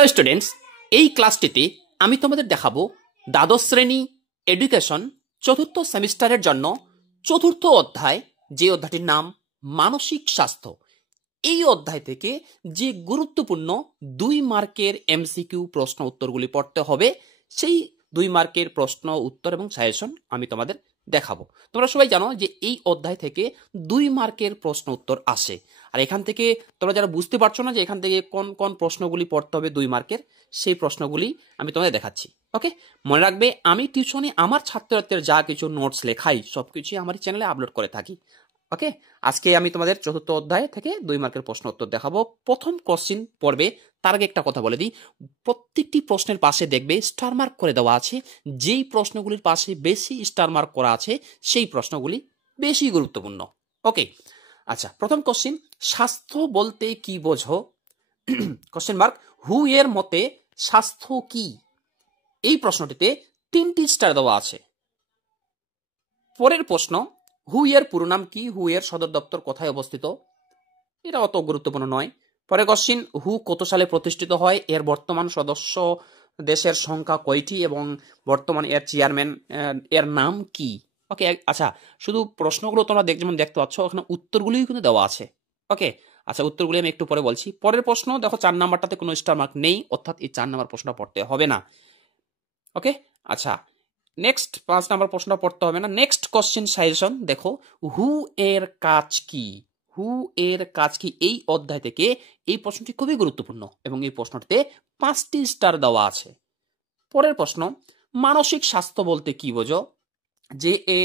Hello students, এই ক্লাসটিতে আমি তোমাদের দেখাবো দ্বাদশ শ্রেণী এডুকেশন চতুর্থ সেমিস্টারের জন্য চতুর্থ অধ্যায়, যে অধ্যায়টির নাম মানসিক স্বাস্থ্য। এই অধ্যায় থেকে যে গুরুত্বপূর্ণ 2 মার্কের এমসিকিউ প্রশ্ন উত্তরগুলি পড়তে হবে, সেই 2 মার্কের প্রশ্ন উত্তর এবং সাজেশন আমি তোমাদের দেখাবো। তোমরা সবাই জানো যে এই অধ্যায় থেকে 2 মার্কের প্রশ্ন উত্তর আসে। আর এখান থেকে তোমরা যারা বুঝতে পারছো না যে এখান থেকে কোন কোন প্রশ্নগুলি পড়তে হবে 2 মার্কের, সেই প্রশ্নগুলি আমি তোমাদের দেখাচ্ছি। ওকে, মনে রাখবে আমি টিউশনে আমার ছাত্রছাত্রীদের যা কিছু নোটস লেখাই সবকিছু আমার চ্যানেলে আপলোড করে থাকি। ওকে, আজকে আমি তোমাদের চতুর্থ অধ্যায় থেকে 2 মার্কের প্রশ্ন উত্তর দেখাবো। প্রথম কোশ্চেন পড়বে, তার আগে একটা কথা বলে দিই, প্রত্যেকটি প্রশ্নের পাশে দেখবে স্টার মার্ক করে দেওয়া আছে। যেই প্রশ্নগুলির পাশে বেশি স্টার মার্ক করা আছে সেই প্রশ্নগুলি বেশি গুরুত্বপূর্ণ। ওকে, আচ্ছা, প্রথম কোশ্চেন, স্বাস্থ্য বলতে কি বোঝো? কোশ্চেন মার্ক, হু এর মতে স্বাস্থ্য কি? এই প্রশ্নটিতে 3টি স্টার দেওয়া আছে। পরের প্রশ্ন, হু এর পুরো নাম কি? হু এর সদর দপ্তর কোথায় অবস্থিত? এটা অত গুরুত্বপূর্ণ নয়। পরের কোশ্চেন, হু কত সালে প্রতিষ্ঠিত হয়? এর বর্তমান সদস্য দেশের সংখ্যা কয়টি এবং বর্তমান এর চেয়ারম্যান এর নাম কি? ওকে, আচ্ছা, শুধু প্রশ্নগুলো তোমরা যেমন দেখতে পাচ্ছ, ওখানে উত্তরগুলিও কিন্তু দেওয়া আছে। ওকে, আচ্ছা, উত্তরগুলি আমি একটু পরে বলছি। পরের প্রশ্ন দেখো, 4 নাম্বারটাতে কোনো স্টার মার্ক নেই, অর্থাৎ এই 4 নাম্বার প্রশ্নটা পড়তে হবে না। ওকে, আচ্ছা, নেক্সট 5 নাম্বার প্রশ্ন পড়তে হবে না। নেক্সট কোশ্চেন সাজেশন দেখো, হু এর কাজ কি? হু এর কাজ কি? এই অধ্যায় থেকে এই প্রশ্নটি খুবই গুরুত্বপূর্ণ এবং এই প্রশ্নটিতে 5টি স্টার দেওয়া আছে। পরের প্রশ্ন, মানসিক স্বাস্থ্য বলতে কি বোঝো? যে এ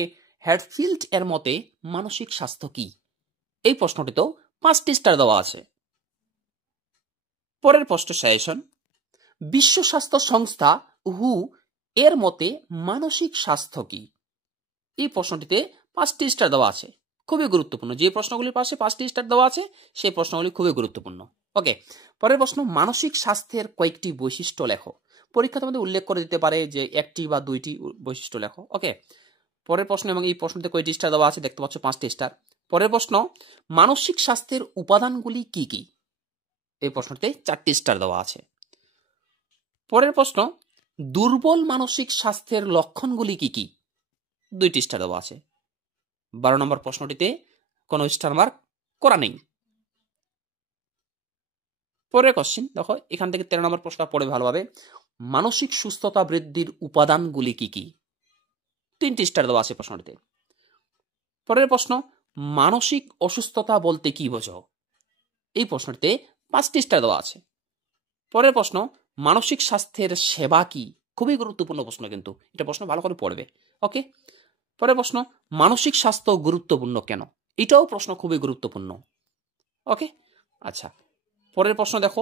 হ্যাডফিল্ড এর মতে মানসিক স্বাস্থ্য কি? এই প্রশ্নটিতেও 5টি স্টার দেওয়া আছে। পরের প্রশ্ন সাজেশন, বিশ্ব স্বাস্থ্য সংস্থা হু এর মতে মানসিক স্বাস্থ্য কি? এই প্রশ্নটিতে 5টি স্টার দেওয়া আছে, খুবই গুরুত্বপূর্ণ। যে প্রশ্নগুলির পাশে 5টি স্টার দেওয়া আছে সেই প্রশ্নগুলি খুবই গুরুত্বপূর্ণ। ওকে, পরের প্রশ্ন, মানসিক স্বাস্থ্যের কয়েকটি বৈশিষ্ট্য লেখো। পরীক্ষা তোমাদের উল্লেখ করে দিতে পারে যে 1টি বা 2টি বৈশিষ্ট্য লেখো। ওকে, পরের প্রশ্ন, এবং এই প্রশ্নটিতে কয়টি স্টার দেওয়া আছে দেখতে পাচ্ছ, 5টি স্টার। পরের প্রশ্ন, মানসিক স্বাস্থ্যের উপাদানগুলি কি কি? এই প্রশ্নটিতে 4টি স্টার দেওয়া আছে। পরের প্রশ্ন, দুর্বল মানসিক স্বাস্থ্যের লক্ষণগুলি কি কি? 2টি স্টার দেওয়া আছে। 12 নম্বর প্রশ্নটিতে কোনো স্টার মার্ক করা নেই। পরের কোশ্চেন দেখো, এখান থেকে 13 নম্বর প্রশ্নটা পড়ে ভালোভাবে, মানসিক সুস্থতা বৃদ্ধির উপাদানগুলি কি কি? 3টি স্টার দেওয়া আছে প্রশ্নটিতে। পরের প্রশ্ন, মানসিক অসুস্থতা বলতে কি বোঝো? এই প্রশ্নটিতে 5টি স্টার দেওয়া আছে। পরের প্রশ্ন, মানসিক স্বাস্থ্যের সেবা কি? খুবই গুরুত্বপূর্ণ প্রশ্ন, কিন্তু এটা প্রশ্ন ভালো করে পড়বে। ওকে, পরের প্রশ্ন, মানসিক স্বাস্থ্য গুরুত্বপূর্ণ কেন? এটাও প্রশ্ন খুবই গুরুত্বপূর্ণ। ওকে, আচ্ছা, পরের প্রশ্ন দেখো,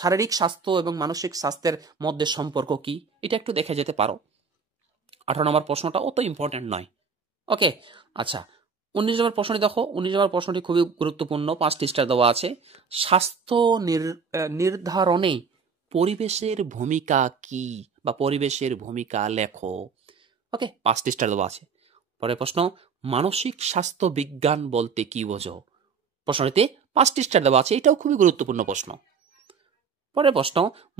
শারীরিক স্বাস্থ্য এবং মানসিক স্বাস্থ্যের মধ্যে সম্পর্ক কি? এটা একটু দেখে যেতে পারো। 18 নম্বর প্রশ্নটা অত ইম্পর্টেন্ট নয়। ওকে, আচ্ছা, 19 নম্বর প্রশ্নটি দেখো, 19 নম্বর প্রশ্নটি খুবই গুরুত্বপূর্ণ, 5টি স্টার দেওয়া আছে। স্বাস্থ্য নির্ধারণে পরিবেশের ভূমিকা কি, বা পরিবেশের ভূমিকা লেখো। ওকে, 5টি স্টার দেওয়া আছে। পরের প্রশ্ন, মানসিক স্বাস্থ্য বিজ্ঞান বলতে কি বোঝো? প্রশ্নটিতে 5টি স্টার দেওয়া আছে, এটাও খুবই গুরুত্বপূর্ণ প্রশ্ন। পরের প্রশ্ন,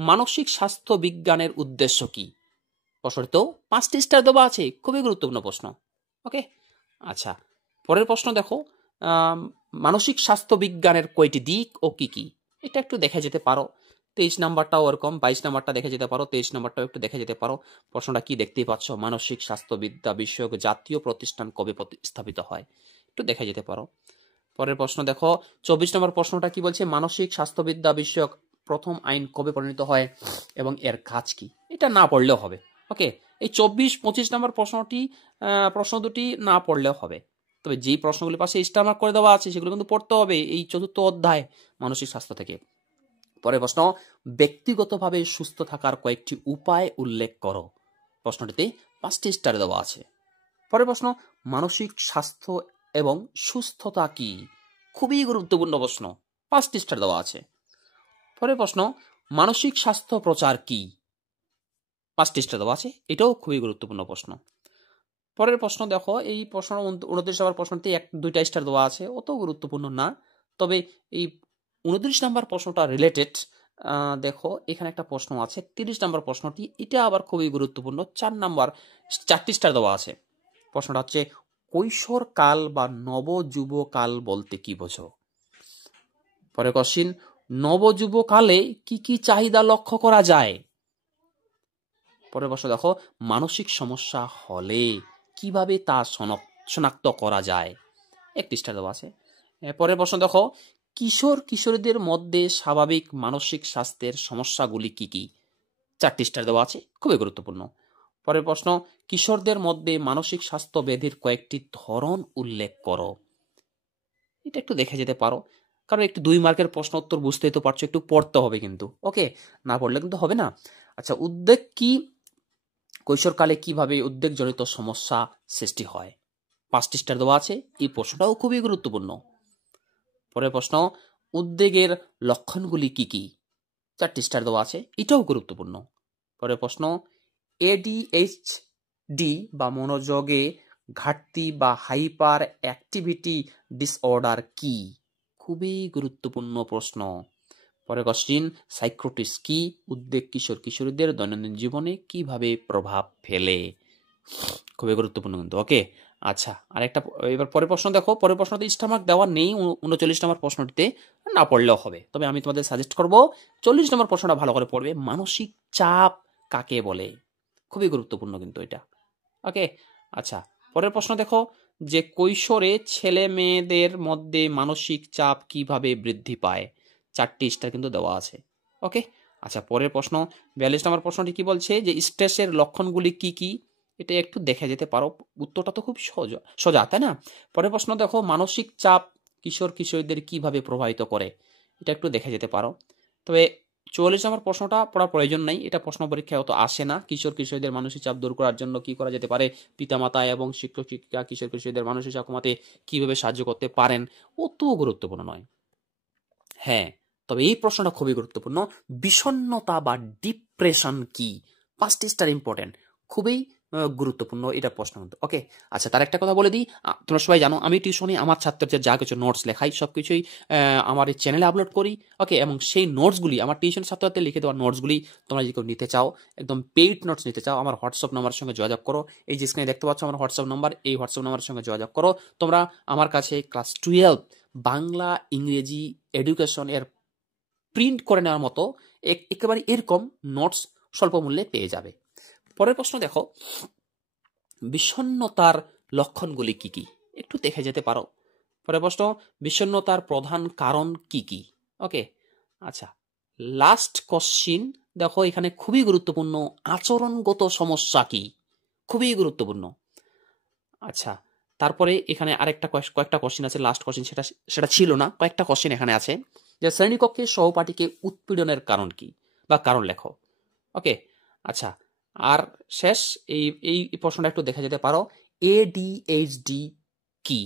মানসিক স্বাস্থ্য বিজ্ঞানের উদ্দেশ্য কি? প্রশ্নটিতেও 5টি স্টার দেওয়া আছে, খুবই গুরুত্বপূর্ণ প্রশ্ন। ওকে, আচ্ছা, পরের প্রশ্ন দেখো, মানসিক স্বাস্থ্য বিজ্ঞানের কয়টি দিক ও কি কি? এটা একটু দেখে যেতে পারো। 23 নাম্বারটাও ওরকম, 22 নাম্বারটা দেখে যেতে পারো, 23 নাম্বারটাও একটু দেখে যেতে পারো। প্রশ্নটা কি দেখতেই পাচ্ছ, মানসিক স্বাস্থ্যবিদ্যা বিষয়ক জাতীয় প্রতিষ্ঠান কবে প্রতিস্থাপিত হয়? একটু দেখে যেতে পারো। পরের প্রশ্ন দেখো, 24 নম্বর প্রশ্নটা কি বলছে, মানসিক স্বাস্থ্যবিদ্যা বিষয়ক প্রথম আইন কবে প্রণীত হয় এবং এর কাজ কি? এটা না পড়লেও হবে। ওকে, এই 24-25 নম্বর প্রশ্ন দুটি না পড়লেও হবে, তবে যেই প্রশ্নগুলির পাশে স্টার মার্ক করে দেওয়া আছে সেগুলো কিন্তু পড়তে হবে এই চতুর্থ অধ্যায় মানসিক স্বাস্থ্য থেকে। পরের প্রশ্ন, ব্যক্তিগতভাবে সুস্থ থাকার কয়েকটি উপায় উল্লেখ করো। প্রশ্নটিতে 5টি স্টার দেওয়া আছে। পরের প্রশ্ন, মানসিক স্বাস্থ্য এবং সুস্থতা কি? খুবই গুরুত্বপূর্ণ প্রশ্ন, 5টি স্টার দেওয়া আছে। পরের প্রশ্ন, মানসিক স্বাস্থ্য প্রচার কি? 5টি স্টার দেওয়া আছে, এটাও খুবই গুরুত্বপূর্ণ প্রশ্ন। পরের প্রশ্ন দেখো, এই প্রশ্ন 29 নম্বর প্রশ্নতে 2টা স্টার দেওয়া আছে, অত গুরুত্বপূর্ণ না, তবে এই 29 নম্বর প্রশ্নটা রিলেটেড দেখো এখানে একটা প্রশ্ন আছে 30 নম্বর প্রশ্নটি, এটা আবার খুবই গুরুত্বপূর্ণ। 4টি স্টার দেওয়া আছে। প্রশ্নটা হচ্ছে কৈশোর কাল বা নবযুবকাল বলতে কি বোঝো? পরে কোশ্চিন, নবযুবকালে কি কি চাহিদা লক্ষ্য করা যায়? পরে প্রশ্ন দেখো, মানসিক সমস্যা হলে কিভাবে তা শনাক্ত করা যায়? 1টি স্টার দেওয়া আছে। পরের প্রশ্ন দেখো, কিশোর কিশোরীদের মধ্যে স্বাভাবিক মানসিক স্বাস্থ্যের সমস্যাগুলি কি কি? 4টি স্টার দেওয়া আছে, খুবই গুরুত্বপূর্ণ। পরের প্রশ্ন, কিশোরদের মধ্যে মানসিক স্বাস্থ্য ব্যাধির কয়েকটি ধরন উল্লেখ করো। এটা একটু দেখে যেতে পারো, কারণ একটু 2 মার্কের প্রশ্ন উত্তর বুঝতেই তো পারছো, একটু পড়তে হবে কিন্তু, ওকে, না পড়লে কিন্তু হবে না। আচ্ছা, উদ্বেগ কি, কৈশোরকালে কিভাবে উদ্বেগজনিত সমস্যা সৃষ্টি হয়? 5টি স্টার দেওয়া আছে, এই প্রশ্নটাও খুবই গুরুত্বপূর্ণ। পরের প্রশ্ন, উদ্বেগের লক্ষণগুলি কি কি? 4টি স্টার দেওয়া আছে, এটাও গুরুত্বপূর্ণ। পরের প্রশ্ন, ADHD বা মনোযোগে ঘাটতি বা হাইপার অ্যাক্টিভিটি ডিসঅর্ডার কি? খুবই গুরুত্বপূর্ণ প্রশ্ন। পরের কোশ্চিন, সাইক্রোটিস কি? উদ্বেগ কিশোর কিশোরীদের দৈনন্দিন জীবনে কিভাবে প্রভাব ফেলে? খুবই গুরুত্বপূর্ণ কিন্তু, ওকে। আচ্ছা, আরেকটা, এবার পরের প্রশ্ন দেখো। পরের প্রশ্নতে স্টার মার্ক দেওয়া নেই 39 নম্বর প্রশ্নটিতে, না পড়লেও হবে, তবে আমি তোমাদের সাজেস্ট করব 40 নম্বর প্রশ্নটা ভালো করে পড়বে। মানসিক চাপ কাকে বলে? খুবই গুরুত্বপূর্ণ কিন্তু এটা, ওকে। আচ্ছা, পরের প্রশ্ন দেখো, যে কৈশোরে ছেলে মেয়েদের মধ্যে মানসিক চাপ কিভাবে বৃদ্ধি পায়? 4টি স্টার কিন্তু দেওয়া আছে, ওকে। আচ্ছা, পরের প্রশ্ন 42 নম্বর প্রশ্নটি কি বলছে, যে স্ট্রেসের লক্ষণগুলি কি কি? এটা একটু দেখে যেতে পারো, উত্তরটা তো খুব সোজা, তাই না? পরের প্রশ্ন দেখো, মানসিক চাপ কিশোর কিশোরীদের কিভাবে প্রভাবিত করে? এটা একটু দেখে যেতে পারো। তবে 44 নম্বর প্রশ্নটা পড়ার প্রয়োজন নাই, এটা প্রশ্ন পরীক্ষায় অত আসে না। কিশোর কিশোরীদের মানসিক চাপ দূর করার জন্য কি করা যেতে পারে? পিতামাতা এবং শিক্ষক শিক্ষিকা কিশোর কিশোরীদের মানসিক চাপ কমাতে কিভাবে সাহায্য করতে পারেন? অত গুরুত্বপূর্ণ নয়। হ্যাঁ, তবে এই প্রশ্নটা খুবই গুরুত্বপূর্ণ। বিষণ্ণতা বা ডিপ্রেশন কি? 5টি স্টার ইম্পর্টেন্ট, খুবই গুরুত্বপূর্ণ এটা প্রশ্ন কিন্তু, ওকে। আচ্ছা, তার একটা কথা বলে দিই, তোমরা সবাই জানো আমি টিউশনে আমার ছাত্রদের যা কিছু নোটস লেখাই সবকিছুই আমার এই চ্যানেলে আপলোড করি, ওকে। এবং সেই নোটসগুলি, আমার টিউশন ছাত্রদের লিখে দেওয়া নোটসগুলি তোমরা যদি কেউ নিতে চাও, একদম পেইড নোটস নিতে চাও, আমার হোয়াটসঅ্যাপ নাম্বারের সঙ্গে যোগাযোগ করো। এই যে স্ক্রিনে দেখতে পাচ্ছ আমার হোয়াটসঅ্যাপ নাম্বার, এই হোয়াটসঅ্যাপ নাম্বারের সঙ্গে যোগাযোগ করো। তোমরা আমার কাছে ক্লাস 12 বাংলা ইংরেজি এডুকেশন এর প্রিন্ট করে নেওয়ার মতো একেবারে এরকম নোটস স্বল্প মূল্যে পেয়ে যাবে। পরের প্রশ্ন দেখো, বিষণ্ণতার লক্ষণগুলি কি কি? একটু দেখে যেতে পারো। পরের প্রশ্ন, বিষণ্ণতার প্রধান কারণ কি কি? ওকে। আচ্ছা, লাস্ট কোশ্চিন দেখো, এখানে খুবই গুরুত্বপূর্ণ, আচরণগত সমস্যা কি? খুবই গুরুত্বপূর্ণ। আচ্ছা, তারপরে এখানে আরেকটা কয়েকটা কোশ্চিন আছে, লাস্ট কোশ্চিন সেটা ছিল না, কয়েকটা কোশ্চিন এখানে আছে, যে শ্রেণীকক্ষে সহপাঠীকে উৎপীড়নের কারণ কি বা কারণ লেখো, ওকে। আচ্ছা, আর শেষ এই এই প্রশ্নটা একটু দেখে যেতে পারো, ADHD কি?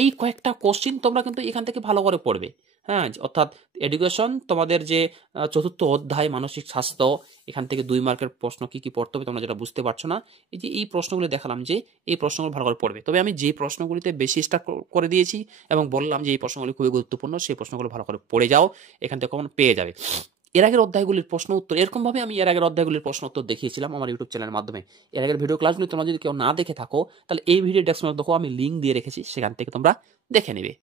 এই কয়েকটা কোশ্চিন তোমরা কিন্তু এখান থেকে ভালো করে পড়বে, হ্যাঁ। অর্থাৎ এডুকেশন তোমাদের যে 4র্থ অধ্যায় মানসিক স্বাস্থ্য, এখান থেকে 2 মার্কের প্রশ্ন কি কি পড়তে হবে তোমরা যেটা বুঝতে পারছো না, এই যে এই প্রশ্নগুলো দেখালাম, যে এই প্রশ্নগুলো ভালো করে পড়বে। তবে আমি যে প্রশ্নগুলিতে বেশি স্টার করে দিয়েছি এবং বললাম যে এই প্রশ্নগুলি খুবই গুরুত্বপূর্ণ, সেই প্রশ্নগুলো ভালো করে পড়ে যাও, এখান থেকে কমন পেয়ে যাবে। এর আগের অধ্যায়গুলির প্রশ্ন উত্তর এরকম ভাবে আমি এর আগের অধ্যায়গুলির প্রশ্ন উত্তর দেখিয়েছিলাম আমার ইউটিউব চ্যানেলের মাধ্যমে। এর আগের ভিডিও ক্লাসগুলি তোমরা যদি কেউ না দেখে থাকো, তাহলে এই ভিডিও ডেসক্রিপশনে দেখো আমি লিঙ্ক দিয়ে রেখেছি, সেখান থেকে তোমরা দেখে নেবে।